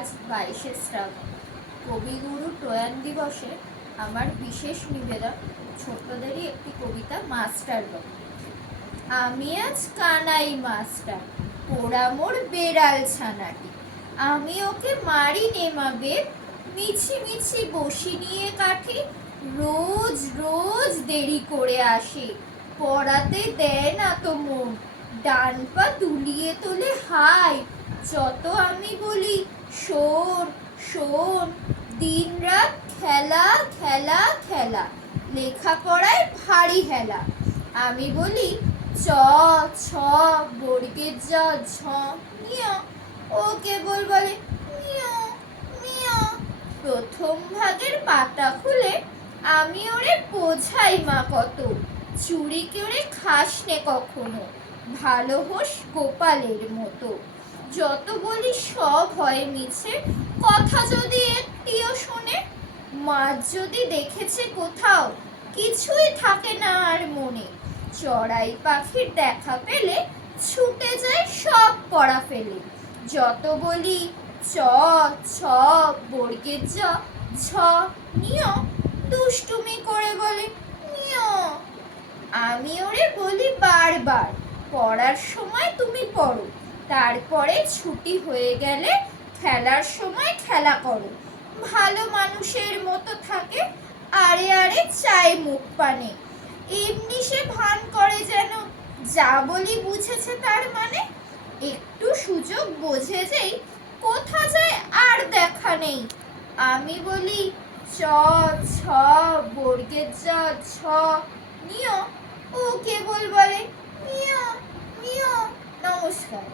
আজ 22শে শ্রাবণ, কবিগুরু প্রয়াণ দিবসে আমার বিশেষ নিবেদন ছোট্টদেরই একটি কবিতা মাস্টার বাবু। আমি আজ কানাই মাস্টার, পোড়া মোর বেড়াল ছানাটি, আমি ওকে মারি নেমাবে, মিছি মিছি বসি নিয়ে কাঠি, রোজ রোজ দেরি করে আসে, পড়াতে দেয় না তো মন, ডান পা তুলিয়ে তোলে হাই, যত আমি বলি শোন শোন, দিন রাত খেলা খেলা খেলা, লেখাপড়ায় ভারী হেলা। আমি বলি চ ছ বর্গের জ ঝ মিয়, ও কেবল বলে মিয় মিয়। প্রথম ভাগের পাতা খুলে আমি ওরে বোঝাই মা কত, চুরি করে খাস নে কখনো, ভালো হোস গোপালের মতো। যত বলি সব হয় মিছে, কথা যদি একটিও শোনে, মাছ যদি দেখেছে কোথাও, কিছুই থাকে না আর মনে। চড়াই পাখির দেখা পেলে ছুটে যায় সব পড়া ফেলে। যত বলি চ ছ বর্গের জ ঝ নিয়, দুষ্টুমি করে বলে নিয়। আমি ওরে বলি বারবার, পড়ার সময় তুমি পড়ো, তারপরে ছুটি হয়ে গেলে খেলার সময় খেলা করো। ভালো মানুষের মতো থাকে, আরে আরে চাই মুখ পানে, এমনি সে ভান করে যেন যা বলি বুঝেছে তার মানে। একটু সুযোগ বোঝে যেই, কোথা যায় আর দেখা নেই। আমি বলি চ ছ বর্গের জ ছ নিয়, ও কেবল বলে মিয় মিয়। নমস্কার।